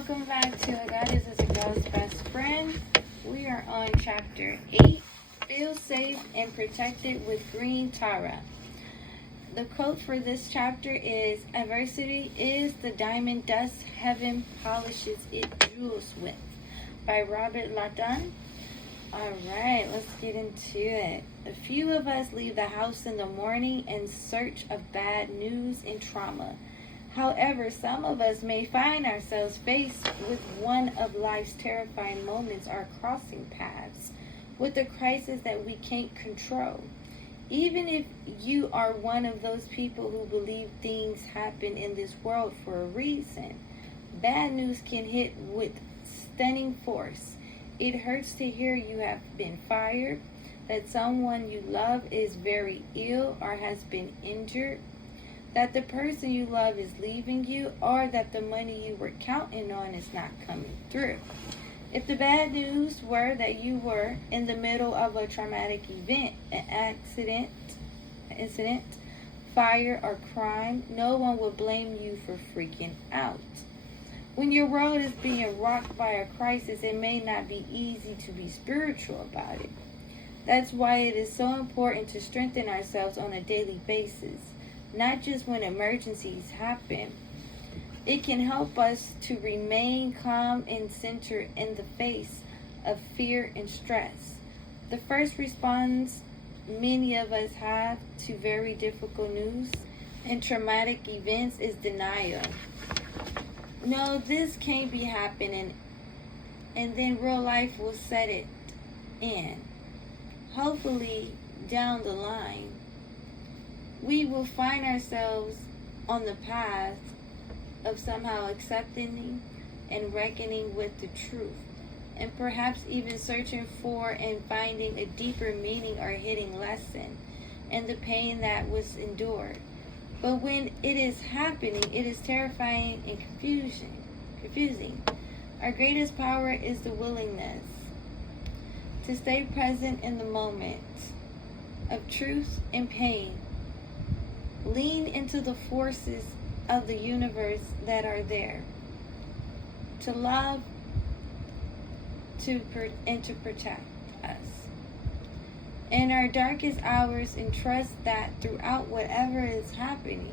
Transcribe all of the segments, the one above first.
Welcome back to A Goddess is a Girl's Best Friend. We are on chapter 8, Feel Safe and Protected with Green TARE. The quote for this chapter is, "Adversity is the diamond dust heaven polishes its jewels with," by Robert Laudon. Alright, let's get into it. A few of us leave the house in the morning in search of bad news and trauma. However, some of us may find ourselves faced with one of life's terrifying moments or crossing paths with a crisis that we can't control. Even if you are one of those people who believe things happen in this world for a reason, bad news can hit with stunning force. It hurts to hear you have been fired, that someone you love is very ill or has been injured, that the person you love is leaving you, or that the money you were counting on is not coming through. If the bad news were that you were in the middle of a traumatic event, an incident, fire, or crime, no one would blame you for freaking out. When your world is being rocked by a crisis, it may not be easy to be spiritual about it. That's why it is so important to strengthen ourselves on a daily basis. Not just when emergencies happen. It can help us to remain calm and centered in the face of fear and stress. The first response many of us have to very difficult news and traumatic events is denial. No, this can't be happening, and then real life will set it in. Hopefully, down the line, we will find ourselves on the path of somehow accepting and reckoning with the truth, and perhaps even searching for and finding a deeper meaning or hidden lesson in the pain that was endured. But when it is happening, it is terrifying and confusing. Our greatest power is the willingness to stay present in the moment of truth and pain. Lean into the forces of the universe that are there to love and to protect us in our darkest hours, and trust that throughout whatever is happening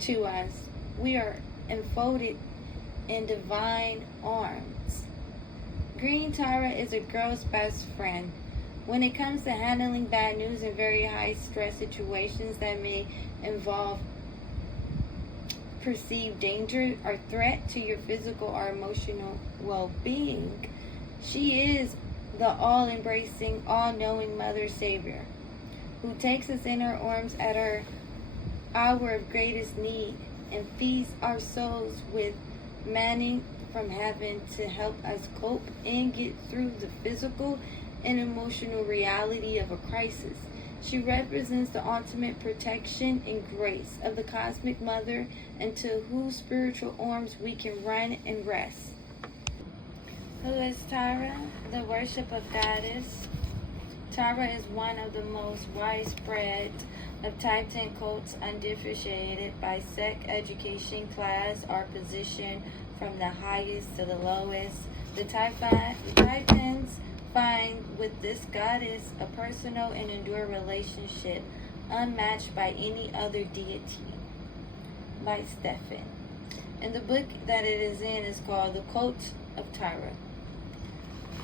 to us, we are enfolded in divine arms. Green TARE is a girl's best friend. When it comes to handling bad news and very high stress situations that may involve perceived danger or threat to your physical or emotional well-being, she is the all-embracing, all-knowing Mother Savior who takes us in her arms at our hour of greatest need and feeds our souls with manna from heaven to help us cope and get through the physical and emotional reality of a crisis. She represents the ultimate protection and grace of the Cosmic Mother, into whose spiritual arms we can run and rest. Who is TARE? The worship of Goddess. TARE is one of the most widespread of type 10 cults, undifferentiated by sect, education, class, or position, from the highest to the lowest. The type 10s find with this goddess a personal and enduring relationship unmatched by any other deity. By Stephen. And the book that it is in is called The Cult of TARE.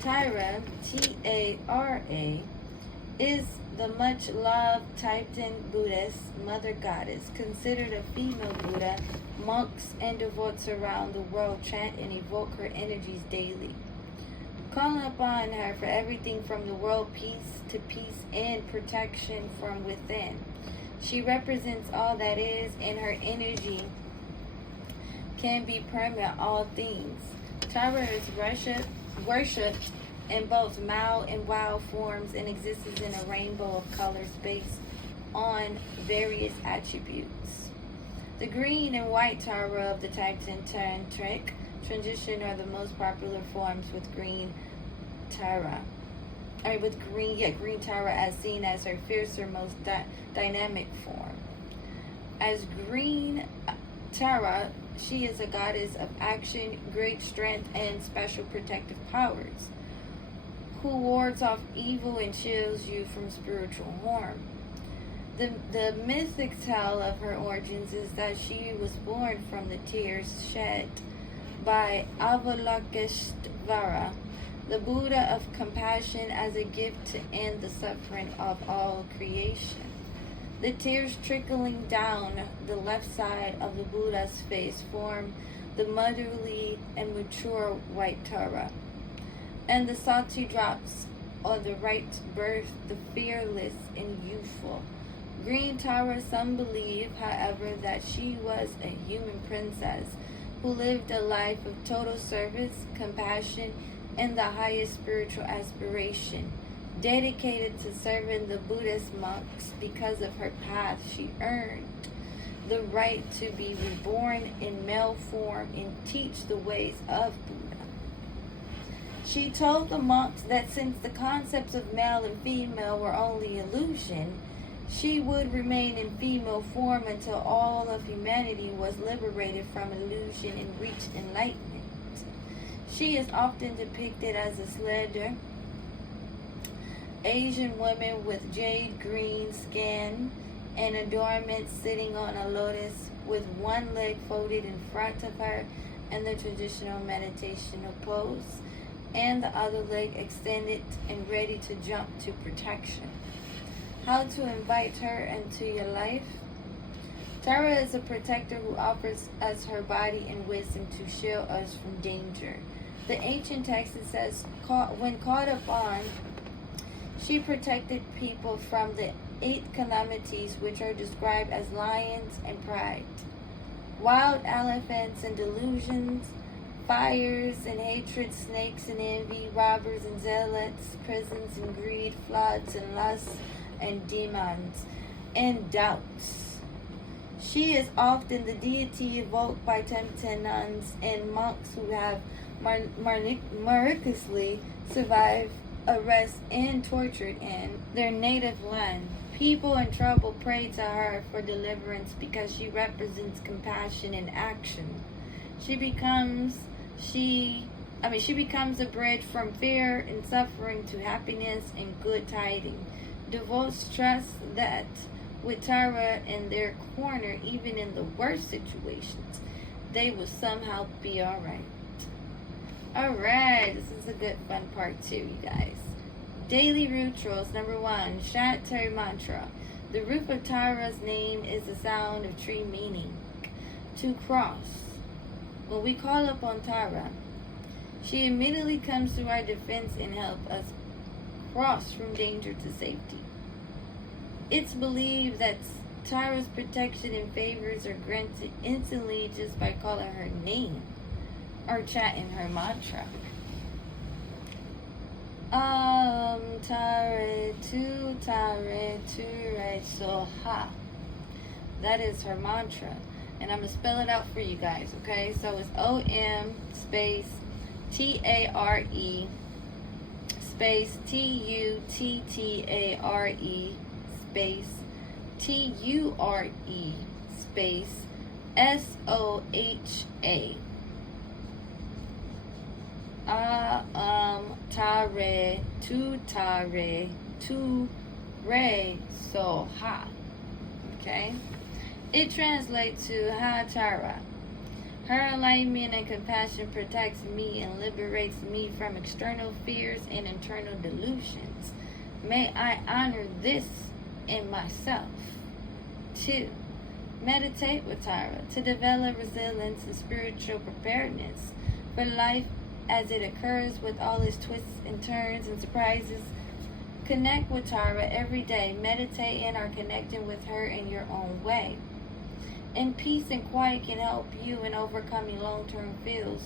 TARE, T-A-R-E, is the much-loved type 10 Buddhist mother goddess, considered a female Buddha. Monks and devotees around the world chant and evoke her energies daily, calling upon her for everything from the world peace to peace and protection from within. She represents all that is, and her energy can be permeate all things. TARE is worshipped in both mild and wild forms and exists in a rainbow of colors based on various attributes. The green and white TARE of the type 10 tantric tradition are the most popular forms, with green TARE as seen as her fiercer, most dynamic form. As green TARE she is a goddess of action, great strength, and special protective powers, who wards off evil and shields you from spiritual harm. The mythic tale of her origins is that she was born from the tears shed by Avalokiteshvara, the Buddha of compassion, as a gift to end the suffering of all creation. The tears trickling down the left side of the Buddha's face form the motherly and mature white Tara, and the salty drops on the right birth the fearless and youthful green Tara. Some believe, however, that she was a human princess who lived a life of total service, compassion, and the highest spiritual aspiration. Dedicated to serving the Buddhist monks, because of her path she earned the right to be reborn in male form and teach the ways of Buddha. She told the monks that since the concepts of male and female were only illusion, she would remain in female form until all of humanity was liberated from illusion and reached enlightenment. She is often depicted as a slender Asian woman with jade green skin and adornment, sitting on a lotus with one leg folded in front of her in the traditional meditational pose, and the other leg extended and ready to jump to protection. How to invite her into your life? Tara is a protector who offers us her body and wisdom to shield us from danger. The ancient text says, when called upon, she protected people from the 8 calamities, which are described as lions and pride, wild elephants and delusions, fires and hatred, snakes and envy, robbers and zealots, prisons and greed, floods and lusts, and demons and doubts. She is often the deity evoked by tempted nuns and monks who have miraculously survived arrest and tortured in their native land. People in trouble pray to her for deliverance because she represents compassion in action. She becomes a bridge from fear and suffering to happiness and good tidings. Devotes trust that with Tara in their corner, even in the worst situations, they will somehow be alright. Alright, this is a good fun part 2, you guys. Daily rituals. Number 1, TUTTARE mantra. The root of Tara's name is the sound of tree, meaning to cross. When we call upon Tara, she immediately comes to our defense and helps us cross from danger to safety. It's believed that Tara's protection and favors are granted instantly just by calling her name or chanting her mantra. TARE, Too-tah-ray, TURE, So-hah. That is her mantra. And I'm going to spell it out for you guys, okay? So it's O-M space T-A-R-E space T-U-T-T-A-R-E space T-U-R-E space S-O-H-A. TARE, Too-tah-ray, TURE, So-hah. Okay? It translates to Ha Tara. Her alignment and compassion protects me and liberates me from external fears and internal delusions. May I honor this in myself. 2. Meditate with Tara to develop resilience and spiritual preparedness for life as it occurs with all its twists and turns and surprises. Connect with Tara every day. Meditate and are connecting with her in your own way. And peace and quiet can help you in overcoming long-term fears,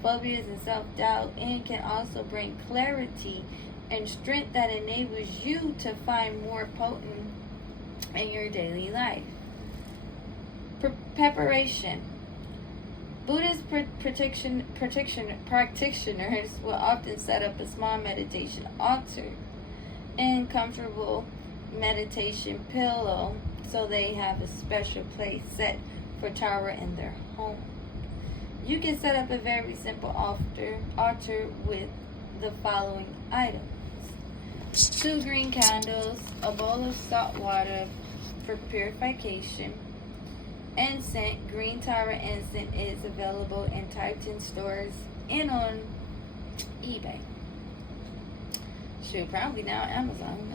phobias, and self-doubt, and can also bring clarity and strength that enables you to find more potent in your daily life. Preparation. Buddhist practitioners will often set up a small meditation altar and comfortable meditation pillow, so they have a special place set for Tara in their home. You can set up a very simple altar with the following items: 2 green candles, a bowl of salt water for purification, incense. Green TARE incense is available in type 10 stores and on eBay. Shoot, probably now Amazon.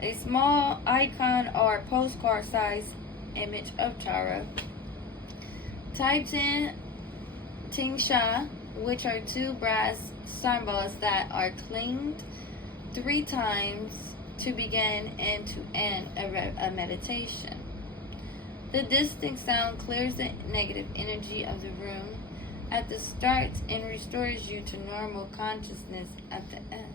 A small icon or postcard size image of TARE. Type 10 tingsha, which are 2 brass symbols that are clanged 3 times to begin and to end a meditation. The distinct sound clears the negative energy of the room at the start and restores you to normal consciousness at the end.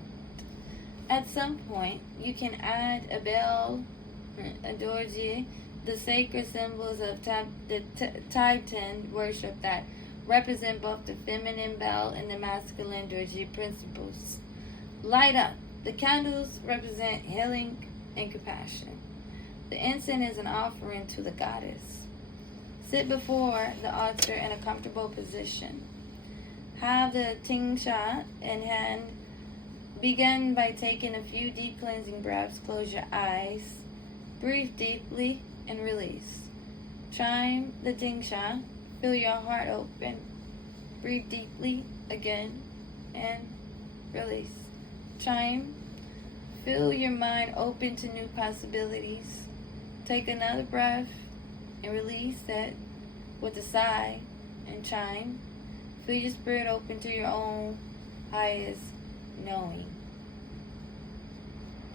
At some point, you can add a bell, a dorji, the sacred symbols of the Titan worship that represent both the feminine bell and the masculine dorji principles. Light up. The candles represent healing and compassion. The incense is an offering to the goddess. Sit before the altar in a comfortable position. Have the tingsha in hand. Begin by taking a few deep cleansing breaths. Close your eyes. Breathe deeply and release. Chime the tingsha. Feel your heart open. Breathe deeply again and release. Chime. Feel your mind open to new possibilities. Take another breath and release it with a sigh and chime. Feel your spirit open to your own highest knowing.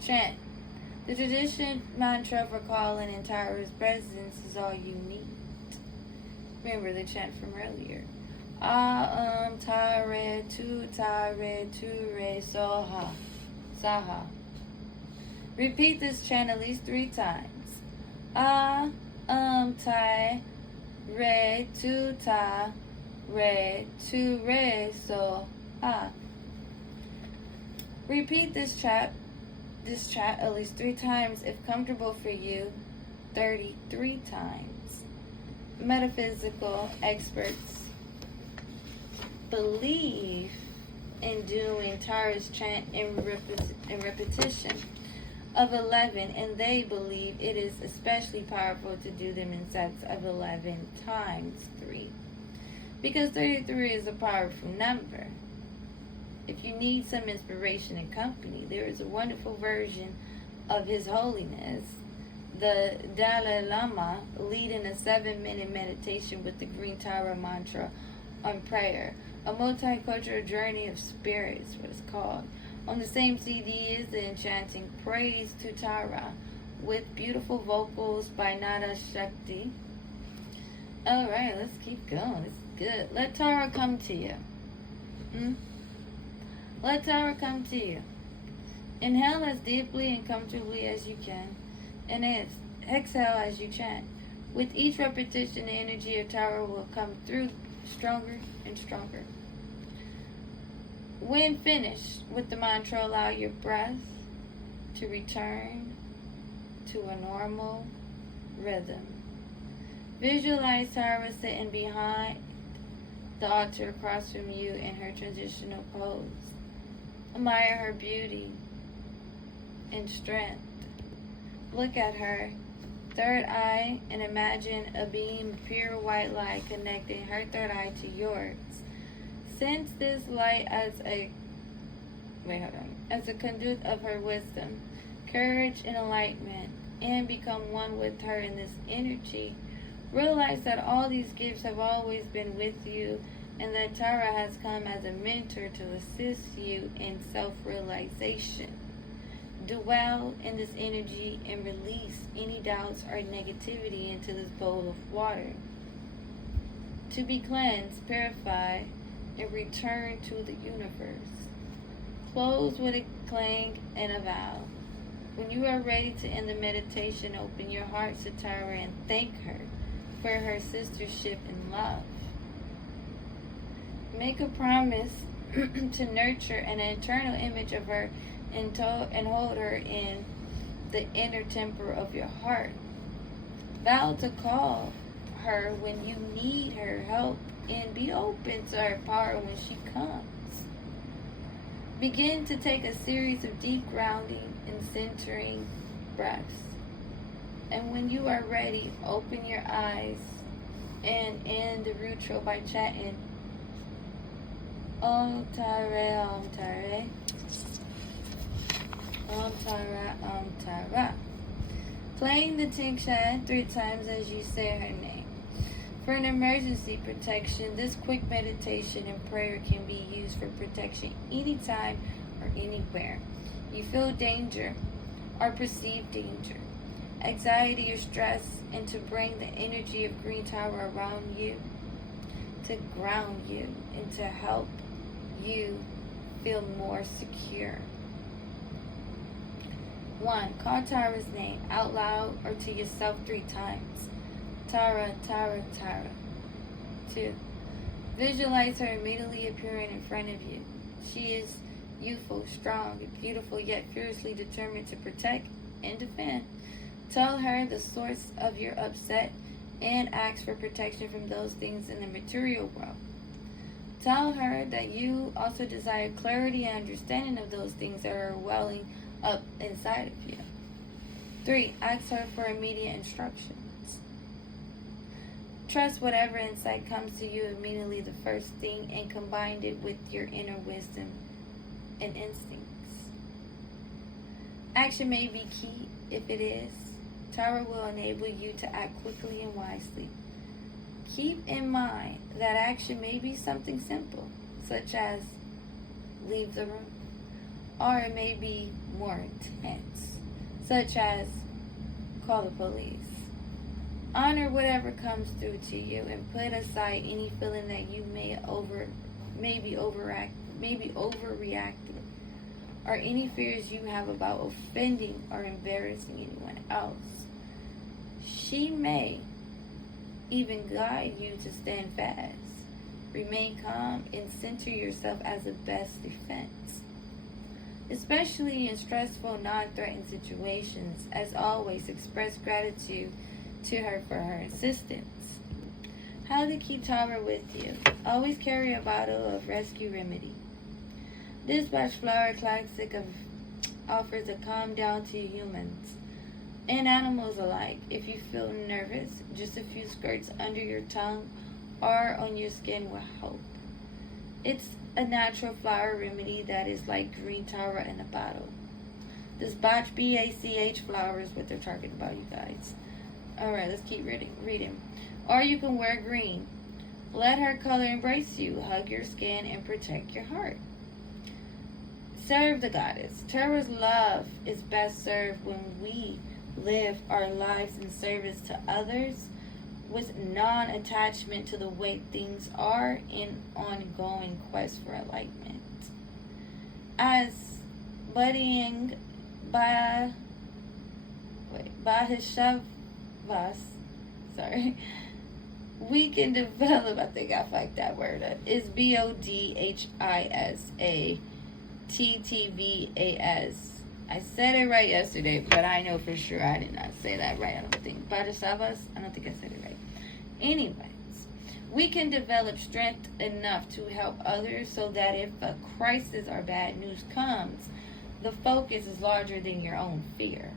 Chant. The tradition mantra for calling in TARE's presence is all you need. Remember the chant from earlier. TARE, Too-tah-ray, TURE, SOHA, SOHA. Repeat this chant at least 3 times. TARE, Too-tah-ray, TURE, SOHA. Repeat this chat at least 3 times, if comfortable for you, 33 times. Metaphysical experts believe in doing TARE's chant in repetition of 11, and they believe it is especially powerful to do them in sets of 11 times 3, because 33 is a powerful number. If you need some inspiration and company, there is a wonderful version of His Holiness, the Dalai Lama, leading a 7-minute meditation with the Green TARE mantra on prayer. A multicultural journey of spirit is what it's called. On the same CD is the enchanting Praise to TARE with beautiful vocals by Nada Shakti. Alright, let's keep going. It's good. Let TARE come to you. Let TARE come to you. Inhale as deeply and comfortably as you can, and exhale as you chant. With each repetition, the energy of TARE will come through stronger and stronger. When finished with the mantra, allow your breath to return to a normal rhythm. Visualize TARE sitting behind the altar across from you in her traditional pose. Admire her beauty and strength. Look at her third eye and imagine a beam of pure white light connecting her third eye to yours. Sense this light as a conduit of her wisdom, courage, and enlightenment, and become one with her in this energy. Realize that all these gifts have always been with you, and that TARE has come as a mentor to assist you in self-realization. Dwell in this energy and release any doubts or negativity into this bowl of water. To be cleansed, purified, and return to the universe. Close with a clang and a vow. When you are ready to end the meditation, open your heart to TARE and thank her for her sistership and love. Make a promise to nurture an eternal image of her and hold her in the inner temple of your heart. Vow to call her when you need her help and be open to her power when she comes. Begin to take a series of deep grounding and centering breaths. And when you are ready, open your eyes and end the ritual by chanting Om TARE, Om TARE, Om TARE, Om TARE. Playing the tingshan 3 times as you say her name. For an emergency protection, this quick meditation and prayer can be used for protection anytime or anywhere you feel danger or perceived danger, anxiety or stress, and to bring the energy of green tower around you, to ground you, and to help you feel more secure. 1. Call Tara's name out loud or to yourself 3 times. Tara, Tara, Tara. 2. Visualize her immediately appearing in front of you. She is youthful, strong, and beautiful, yet fiercely determined to protect and defend. Tell her the source of your upset and ask for protection from those things in the material world. Tell her that you also desire clarity and understanding of those things that are welling up inside of you. 3. Ask her for immediate instructions. Trust whatever insight comes to you immediately the first thing and combine it with your inner wisdom and instincts. Action may be key. If it is, Tara will enable you to act quickly and wisely. Keep in mind that action may be something simple, such as leave the room, or it may be more intense, such as call the police. Honor whatever comes through to you and put aside any feeling that you may be overreacting, or any fears you have about offending or embarrassing anyone else. She may even guide you to stand fast, remain calm, and center yourself as the best defense, especially in stressful, non-threatening situations. As always, express gratitude to her for her assistance. How to keep Tara with you. Always carry a bottle of rescue remedy. This Bach flower classic offers a calm down to humans and animals alike. If you feel nervous, just a few squirts under your tongue or on your skin will help. It's a natural flower remedy that is like green Tara in a bottle. This Bach, B-A-C-H flower is what they're talking about, you guys. Alright, let's keep reading. Or you can wear green. Let her color embrace you, hug your skin, and protect your heart. Serve the goddess. Tara's love is best served when we live our lives in service to others with non-attachment to the way things are in ongoing quest for enlightenment. As budding Bahishava, we can develop, I think I fucked that word up. It's BODHISATTVAS. I said it right yesterday, but I know for sure I did not say that right. I don't think. Bahishava, I don't think I said it right. Anyways, we can develop strength enough to help others so that if a crisis or bad news comes, the focus is larger than your own fear.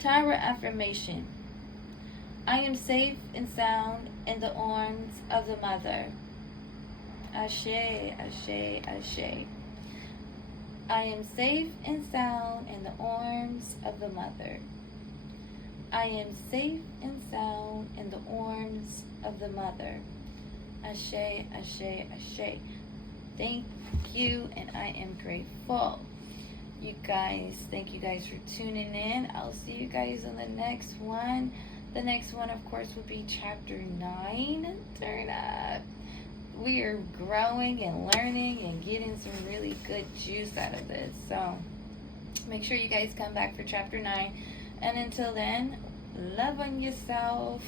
TARE affirmation. I am safe and sound in the arms of the mother. Ashe, ashe, ashe. I am safe and sound in the arms of the mother. I am safe and sound in the arms of the mother. Ashe, ashe, ashe. Thank you, and I am grateful. You guys, thank you guys for tuning in. I'll see you guys on the next one. The next one, of course, will be chapter 9. Turn up. We are growing and learning and getting some really good juice out of this. So make sure you guys come back for chapter 9. And until then, love on yourself.